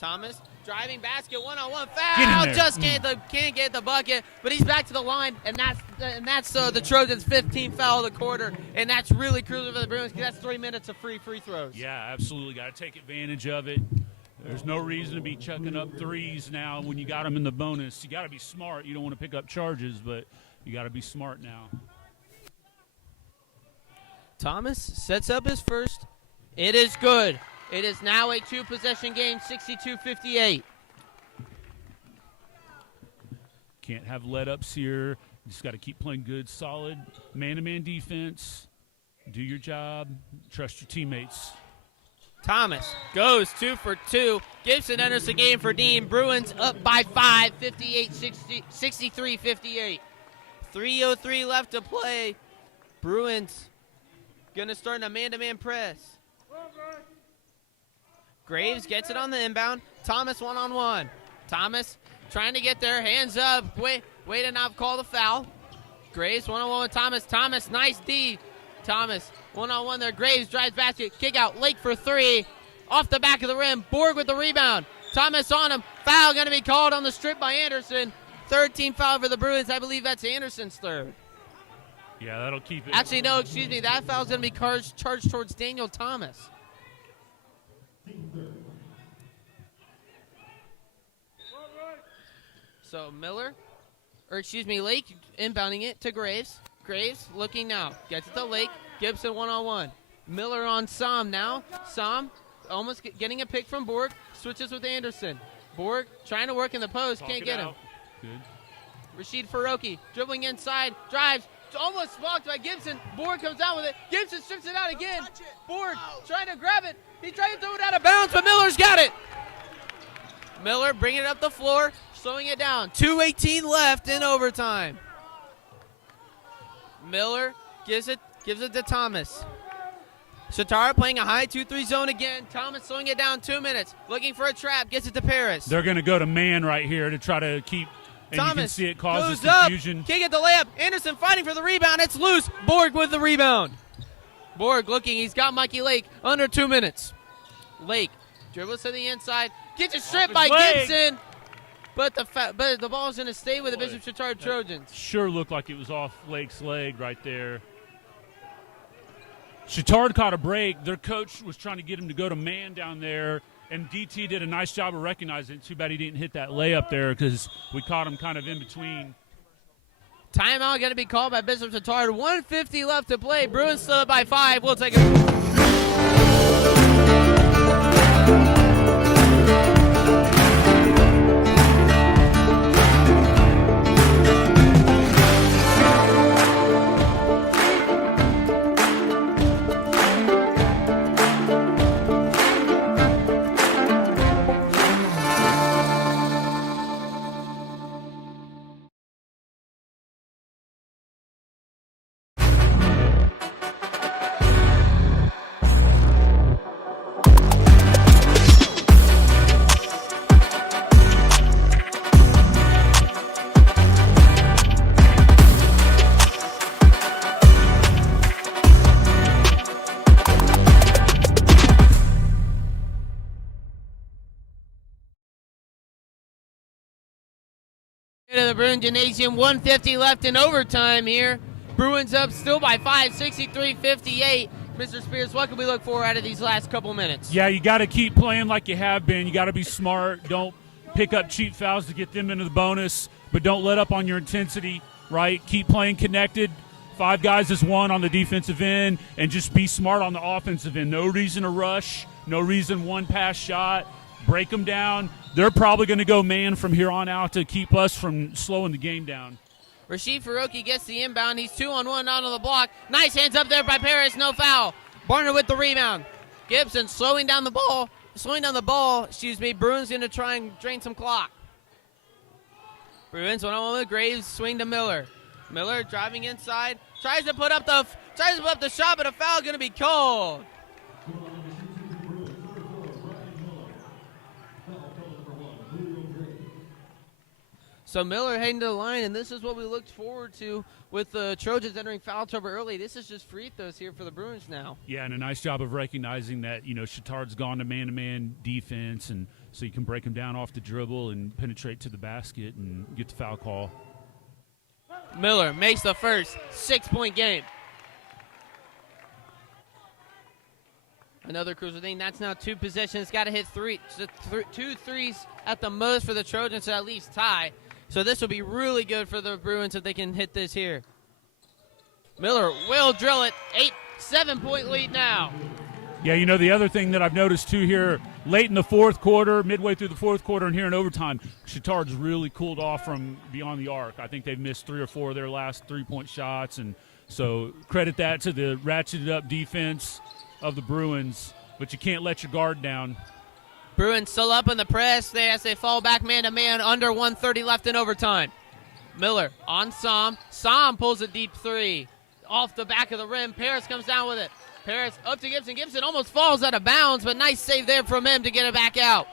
Thomas driving basket, one-on-one foul. Just can't get the bucket, but he's back to the line, and that's the Trojans' 15th foul of the quarter, and that's really crucial for the Bruins because that's 3 minutes of free throws. Yeah, absolutely. Got to take advantage of it. There's no reason to be chucking up threes now when you got them in the bonus. You got to be smart. You don't want to pick up charges, but you got to be smart now. Thomas sets up his first. It is good. It is now a 2-possession game, 62-58. Can't have let-ups here. Just got to keep playing good, solid man-to-man defense. Do your job. Trust your teammates. Thomas goes 2 for 2. Gibson enters the game for Dean. Bruins up by 5, 63-58. 3:03 left to play. Bruins going to start a man-to-man press. Graves gets it on the inbound. Thomas one-on-one. Thomas trying to get there. Hands up. Way to not call the foul. Graves one-on-one with Thomas. Thomas, nice D. Thomas one-on-one there. Graves drives basket. Kick out. Lake for 3. Off the back of the rim. Borg with the rebound. Thomas on him. Foul going to be called on the strip by Anderson. 13 foul for the Bruins. I believe that's Anderson's third. Yeah, that'll keep it. Actually, no, excuse me. That foul's going to be charged towards Daniel Thomas. So Lake inbounding it to Graves. Graves looking now. Gets it to Lake. Gibson one-on-one. Miller on Som now. Som almost getting a pick from Borg. Switches with Anderson. Borg trying to work in the post. Can't get him. Good. Rashid Faroki dribbling inside. Drives. Almost blocked by Gibson. Borg comes down with it. Gibson strips it out again. Borg trying to grab it. He tried to throw it out of bounds, but Miller's got it. Miller bringing it up the floor. Slowing it down. 2:18 left in overtime. Miller gives it to Thomas. Chatard playing a high 2-3 zone again. Thomas slowing it down 2 minutes. Looking for a trap. Gets it to Paris. They're going to go to man right here to try to keep. And Thomas you can see it causes goes confusion. Up. Can't get the layup. Anderson fighting for the rebound. It's loose. Borg with the rebound. Borg looking. He's got Mikey Lake under 2 minutes. Lake dribbles to the inside. Gets a strip by Gibson. But the ball's going to stay with the Bishop Chatard Trojans. Sure looked like it was off Lake's leg right there. Chatard caught a break. Their coach was trying to get him to go to man down there, and DT did a nice job of recognizing it. Too bad he didn't hit that layup there because we caught him kind of in between. Timeout going to be called by Bishop Chatard. 1:50 left to play. Bruins still up by 5. We'll take it. To the Bruin Gymnasium, 1:50 left in overtime here. Bruins up still by 5, 63-58. Mr. Spears, what can we look for out of these last couple minutes? Yeah, you got to keep playing like you have been. You got to be smart. Don't pick up cheap fouls to get them into the bonus, but don't let up on your intensity, right? Keep playing connected. 5 guys is 1 on the defensive end, and just be smart on the offensive end. No reason to rush. No reason one pass shot. Break them down. They're probably going to go man from here on out to keep us from slowing the game down. Rashid Faroki gets the inbound. He's 2-on-1 out of the block. Nice hands up there by Paris. No foul. Barner with the rebound. Gibson slowing down the ball. Bruins going to try and drain some clock. Bruins 1-on-1 with Graves. Swing to Miller. Miller driving inside. Tries to put up the shot, but a foul going to be called. So Miller heading to the line, and this is what we looked forward to with the Trojans entering foul trouble early. This is just free throws here for the Bruins now. Yeah, and a nice job of recognizing that, Chatard's gone to man-to-man defense, and so you can break him down off the dribble and penetrate to the basket and get the foul call. Miller makes the first 6-point game. Another crucial thing, that's now 2 possessions. Got to hit 2 threes at the most for the Trojans to at least tie. So this will be really good for the Bruins if they can hit this here. Miller will drill it. 7-point lead now. Yeah, the other thing that I've noticed too here, late in the fourth quarter, midway through the fourth quarter and here in overtime, Chatard's really cooled off from beyond the arc. I think they've missed 3 or 4 of their last 3-point shots, and so credit that to the ratcheted up defense of the Bruins but you can't let your guard down. Bruins still up in the press as they fall back man-to-man, under 1:30 left in overtime. Miller on Som. Som pulls a deep three off the back of the rim. Paris comes down with it. Paris up to Gibson. Gibson almost falls out of bounds, but nice save there from him to get it back out.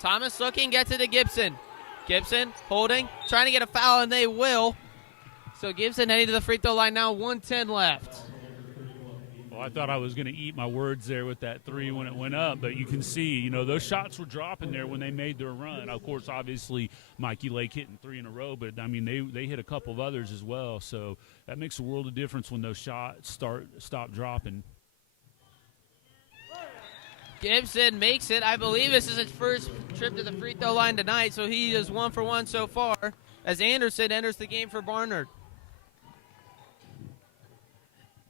Thomas looking, gets it to Gibson. Gibson holding, trying to get a foul, and they will. So Gibson heading to the free throw line now, 1:10 left. Well, I thought I was going to eat my words there with that three when it went up, but you can see, those shots were dropping there when they made their run. Of course, obviously, Mikey Lake hitting 3 in a row, but, I mean, they hit a couple of others as well. So that makes a world of difference when those shots stop dropping. Gibson makes it. I believe this is his first trip to the free throw line tonight, so he is 1 for 1 so far as Anderson enters the game for Barnard.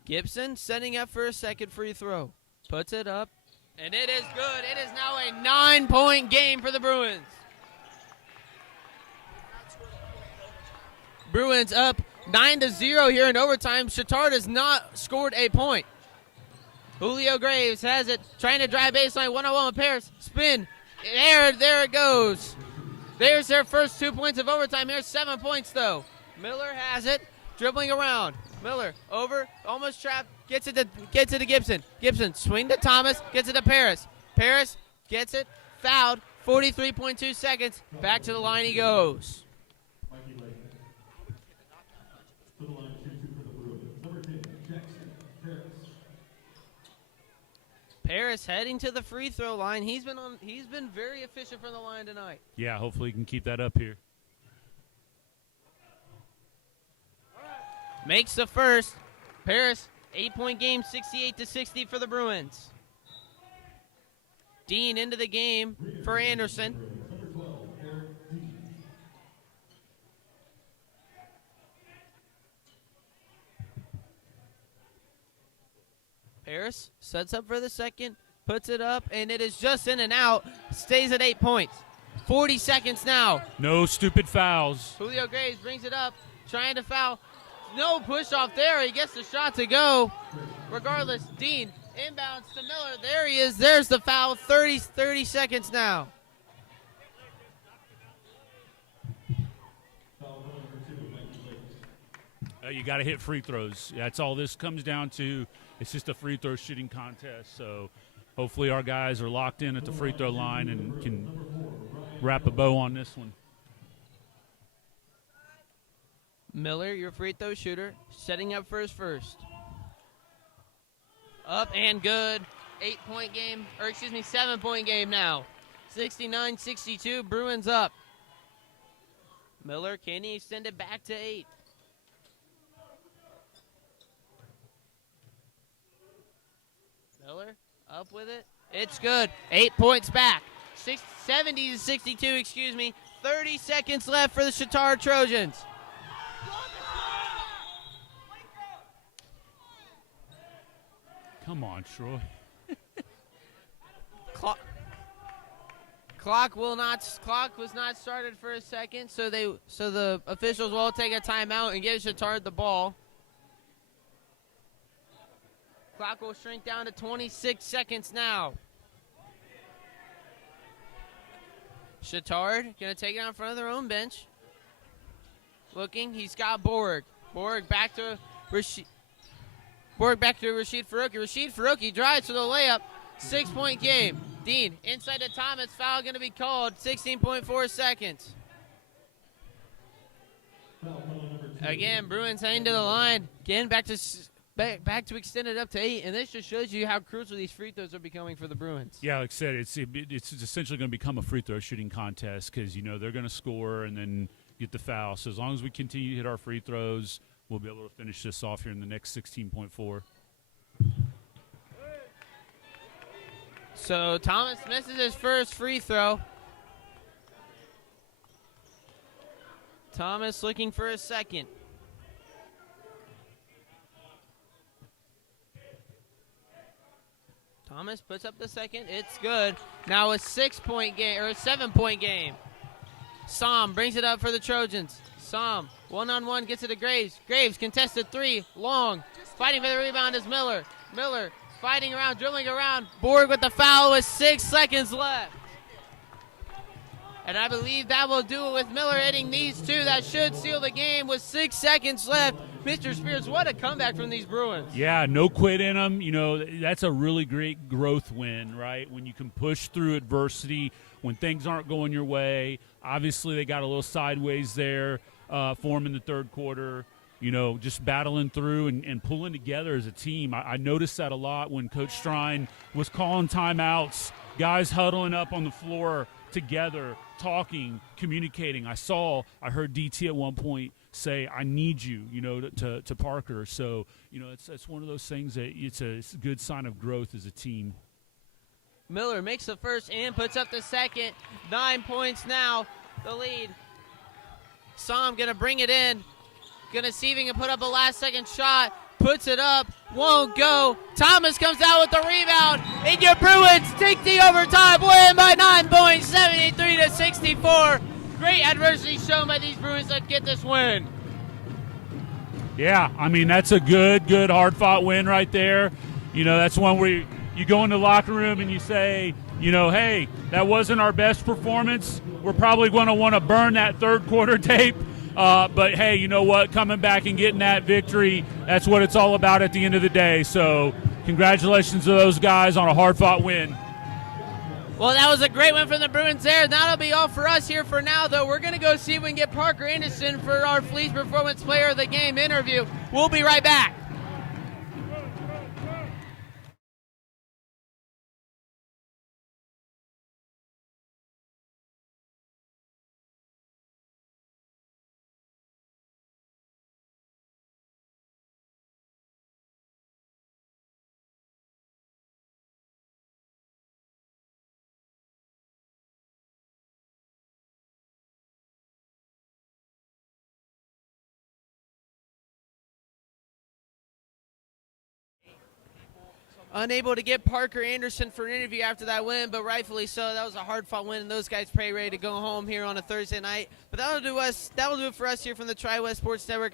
Gibson setting up for a second free throw. Puts it up, and it is good. It is now a 9-point game for the Bruins. Bruins up 9-0 here in overtime. Chatard has not scored a point. Julio Graves has it, trying to drive baseline, 1-on-1 with Paris. Spin. There it goes. There's their first 2 points of overtime. Here's 7 points, though. Miller has it, dribbling around. Miller over, almost trapped, gets it to Gibson. Gibson swing to Thomas, gets it to Paris. Paris gets it, fouled, 43.2 seconds. Back to the line he goes. Mikey Lake. To the line, shoot 2 for the Bruins. Number 10, Jackson Paris. Paris heading to the free throw line. He's been very efficient from the line tonight. Yeah, hopefully he can keep that up here. Makes the first. Paris, 8-point game, 68-60 for the Bruins. Dean into the game for Anderson. Number 12, Eric Dean. Paris sets up for the second, puts it up, and it is just in and out. Stays at 8 points. 40 seconds now. No stupid fouls. Julio Graves brings it up, trying to foul. No push off there. He gets the shot to go. Regardless, Dean inbounds to Miller. There he is. There's the foul. 30 seconds now. Foul number 2, Mikey Lake. You got to hit free throws. That's all this comes down to. It's just a free throw shooting contest. So hopefully our guys are locked in at the free throw line and can wrap a bow on this one. Miller, your free throw shooter, setting up for his first. Up and good. 8-point game, 7-point game now. 69-62, Bruins up. Miller, can he extend it back to 8? Miller, up with it. It's good. 8 points back. 70-62, 30 seconds left for the Chatard Trojans. Come on, Troy. Clock was not started for a second, so the officials will take a timeout and give Chatard the ball. Clock will shrink down to 26 seconds now. Chatard gonna take it out in front of their own bench. Looking, he's got Borg. Borg back to Rashid Faruqi. Rashid Faruqi drives for the layup. 6-point game. Dean inside to Thomas. Foul going to be called. 16.4 seconds. Again, Bruins heading to the line. Again, back to extend it up to 8. And this just shows you how crucial these free throws are becoming for the Bruins. Yeah, like I said, it's essentially going to become a free throw shooting contest because, they're going to score and then get the foul. So as long as we continue to hit our free throws, we'll be able to finish this off here in the next 16.4. So Thomas misses his first free throw. Thomas looking for a second. Thomas puts up the second. It's good. Now a 6-point game, or a 7-point game. Som brings it up for the Trojans. Som, 1-on-1, gets it to Graves. Graves, contested 3, long. Fighting for the rebound is Miller. Miller fighting around, dribbling around. Borg with the foul with 6 seconds left. And I believe that will do it with Miller hitting these two. That should seal the game with 6 seconds left. Mr. Spears, what a comeback from these Bruins. Yeah, no quit in them. You know, that's a really great growth win, right? When you can push through adversity, when things aren't going your way. Obviously, they got a little sideways there for them in the third quarter. You know, just battling through and pulling together as a team. I noticed that a lot when Coach Strine was calling timeouts, guys huddling up on the floor together, talking, communicating. I heard DT at one point say, "I need you," you know, to Parker. So, you know, it's one of those things that it's a good sign of growth as a team. Miller makes the first and puts up the second. 9 points now, the lead. Sam going to bring it in. Going to see if he can put up a last-second shot. Puts it up. Won't go. Thomas comes out with the rebound. And your Bruins take the overtime. Win by 9 points, 73-64. Great adversity shown by these Bruins that get this win. Yeah, I mean, that's a good, hard-fought win right there. You know, that's one where you go in the locker room and you say, you know, hey, that wasn't our best performance. We're probably going to want to burn that third quarter tape. But, hey, you know what? Coming back and getting that victory, that's what it's all about at the end of the day. So congratulations to those guys on a hard-fought win. Well, that was a great win from the Bruins there. That'll be all for us here for now, though. We're going to go see if we can get Parker Anderson for our Fleece Performance Player of the Game interview. We'll be right back. Unable to get Parker Anderson for an interview after that win, but rightfully so. That was a hard-fought win, and those guys pray ready to go home here on a Thursday night. But that'll do it for us here from the Tri-West Sports Network.